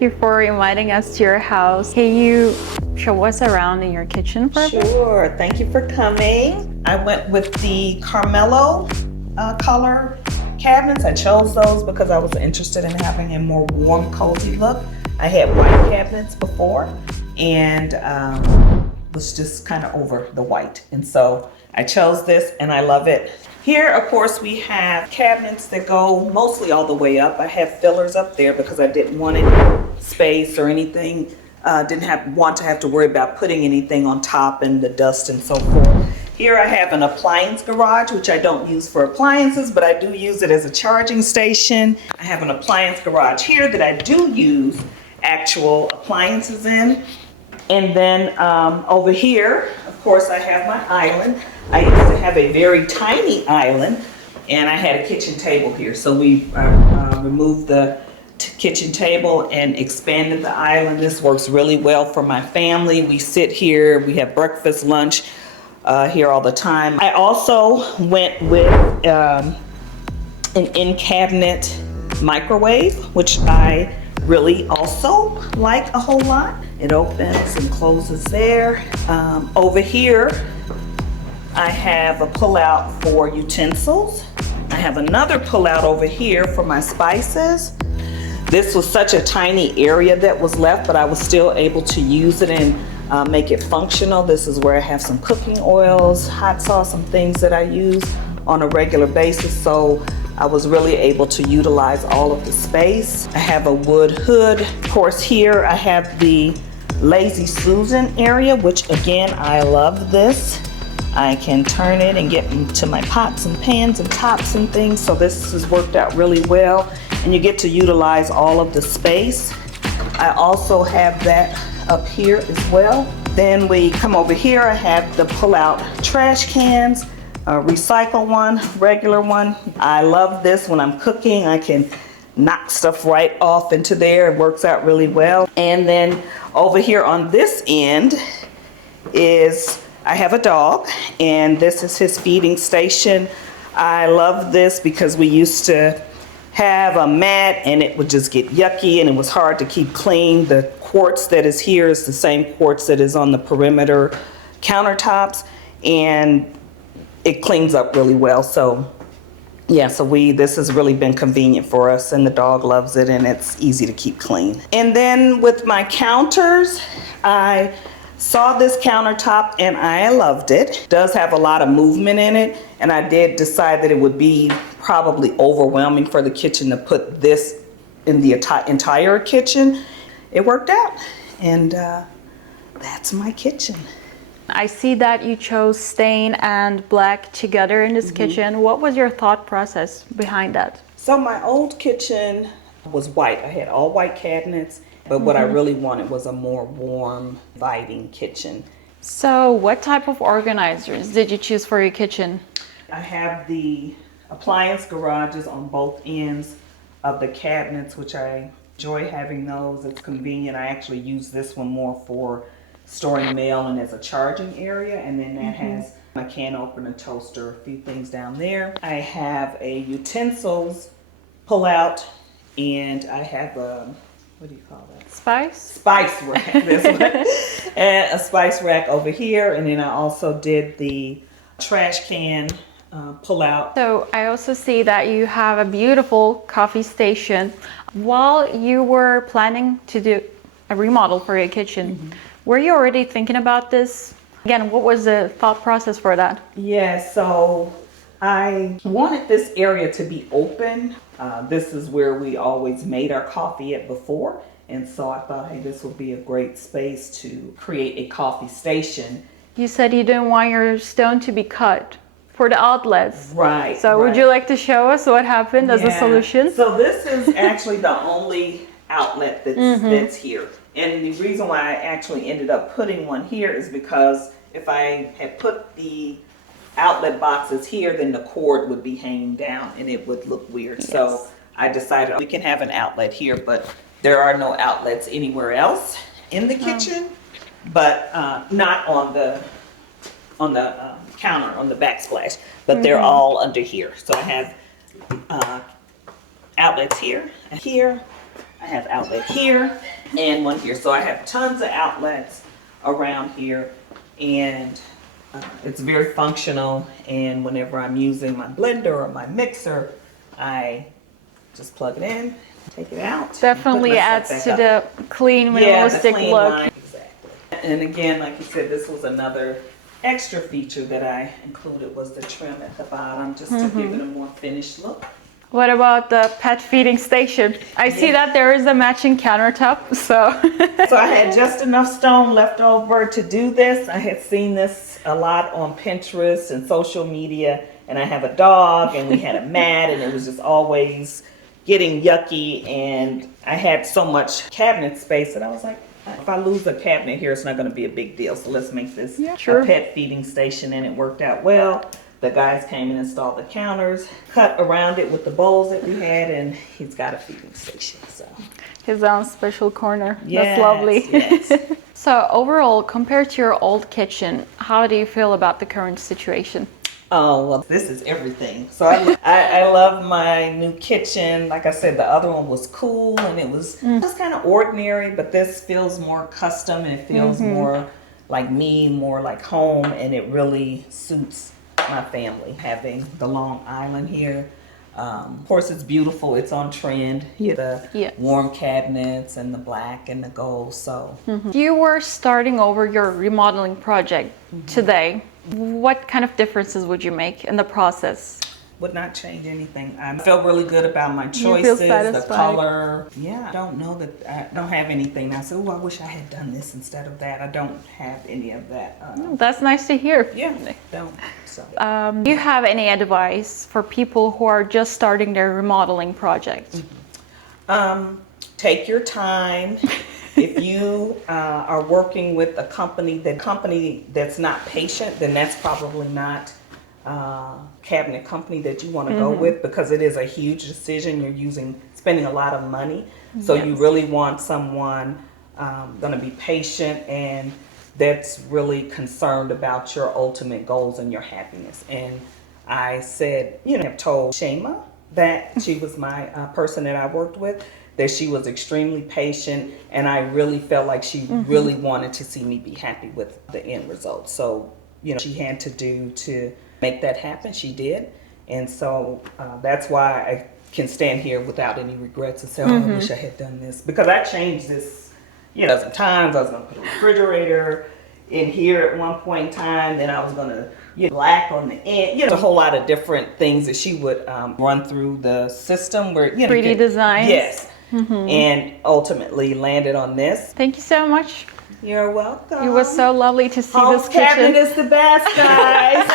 thank you for inviting us to your house. Can you show us around in your kitchen for a bit? Sure, thank you for coming. I went with the Carmelo color cabinets. I chose those because I was interested in having a more warm, cozy look. I had white cabinets before and was just kind of over the white. And so I chose this and I love it. Here, of course, we have cabinets that go mostly all the way up. I have fillers up there because I didn't want any space or anything. Didn't want to have to worry about putting anything on top and the dust and so forth. Here I have an appliance garage, which I don't use for appliances, but I do use it as a charging station. I have an appliance garage here that I do use actual appliances in. And then over here, of course, I have my island. I used to have a very tiny island, and I had a kitchen table here. So we removed the kitchen table and expanded the island. This works really well for my family. We sit here, we have breakfast, lunch here all the time. I also went with an in-cabinet microwave, which I really also like a whole lot. It opens and closes there. Over here, I have a pull-out for utensils. I have another pull-out over here for my spices. This was such a tiny area that was left, but I was still able to use it and make it functional. This is where I have some cooking oils, hot sauce, some things that I use on a regular basis. So I was really able to utilize all of the space. I have a wood hood. Of course, here I have the Lazy Susan area, which again, I love this. I can turn it and get into my pots and pans and tops and things. So this has worked out really well. And you get to utilize all of the space. I also have that up here as well. Then we come over here, I have the pull-out trash cans, a recycle one, regular one. I love this when I'm cooking. I can knock stuff right off into there. It works out really well. And then over here on this end is, I have a dog, and this is his feeding station. I love this because we used to have a mat and it would just get yucky and it was hard to keep clean. The quartz that is here is the same quartz that is on the perimeter countertops, and it cleans up really well. So yeah, so this has really been convenient for us, and the dog loves it, and it's easy to keep clean. And then with my counters, I saw this countertop and I loved it. It does have a lot of movement in it, and I did decide that it would be probably overwhelming for the kitchen to put this in the entire kitchen. It worked out, and that's my kitchen. I see that you chose stain and black together in this kitchen. What was your thought process behind that? So my old kitchen was white. I had all white cabinets, but what I really wanted was a more warm, inviting kitchen. So what type of organizers did you choose for your kitchen? I have the appliance garages on both ends of the cabinets, which I enjoy having those. It's convenient. I actually use this one more for storing mail and as a charging area, and then that has my can opener, toaster, a few things down there. I have a utensils pull out, and I have a, what do you call that? Spice rack, this one. And a spice rack over here, and then I also did the trash can pull out. So I also see that you have a beautiful coffee station. While you were planning to do a remodel for your kitchen, were you already thinking about this? Again, what was the thought process for that? Yeah, so I wanted this area to be open. This is where we always made our coffee at before. And so I thought, hey, this would be a great space to create a coffee station. You said you didn't want your stone to be cut for the outlets. Right. So would you like to show us what happened as a solution? So this is actually the only outlet that's here. And the reason why I actually ended up putting one here is because if I had put the outlet boxes here, then the cord would be hanging down and it would look weird. Yes. So I decided we can have an outlet here, but there are no outlets anywhere else in the kitchen, but not on the counter, on the backsplash, but they're all under here. So I have outlets here and here, I have outlet here and one here. So I have tons of outlets around here, and it's very functional. And whenever I'm using my blender or my mixer, I just plug it in, take it out. Definitely adds to the clean, minimalistic clean look. line. Exactly. And again, like you said, this was another extra feature that I included, was the trim at the bottom, just to give it a more finished look. What about the pet feeding station? I see that there is a matching countertop, so. So I had just enough stone left over to do this. I had seen this a lot on Pinterest and social media, and I have a dog, and we had a mat, and it was just always getting yucky, and I had so much cabinet space that I was like, if I lose a cabinet here, it's not going to be a big deal. So let's make this a pet feeding station, and it worked out well. The guys came and installed the counters, cut around it with the bowls that we had, and he's got a feeding station. So his own special corner. Yes, that's lovely. Yes. So overall, compared to your old kitchen, how do you feel about the current situation? Oh, well, this is everything. So I love my new kitchen. Like I said, the other one was cool and it was just kind of ordinary, but this feels more custom and it feels more like me, more like home, and it really suits my family, having the long island here. Of course, it's beautiful. It's on trend. The warm cabinets and the black and the gold. So If you were starting over your remodeling project today, what kind of differences would you make in the process? Would not change anything. I feel really good about my You feel choices, the satisfied? color. Yeah, I don't know that I don't have anything. I said, oh, I wish I had done this instead of that. I don't have any of that. That's nice to hear. Yeah, don't. So. Do you have any advice for people who are just starting their remodeling project? Take your time. If you are working with a company that's not patient, then that's probably not cabinet company that you want to go with, because it is a huge decision. You're spending a lot of money. So you really want someone going to be patient and that's really concerned about your ultimate goals and your happiness. And I said, I've told Shema that she was my person that I worked with, that she was extremely patient, and I really felt like she really wanted to see me be happy with the end result. So, she had to do to make that happen. She did. And so that's why I can stand here without any regrets and say, oh, I wish I had done this. Because I changed this, dozen times. I was going to put a refrigerator in here at one point in time. Then I was going to black on the end. A whole lot of different things that she would run through the system. Where 3D designs. Yes. And ultimately landed on this. Thank you so much. You're welcome. It was so lovely to see Home's this kitchen. cabinet is the best, guys.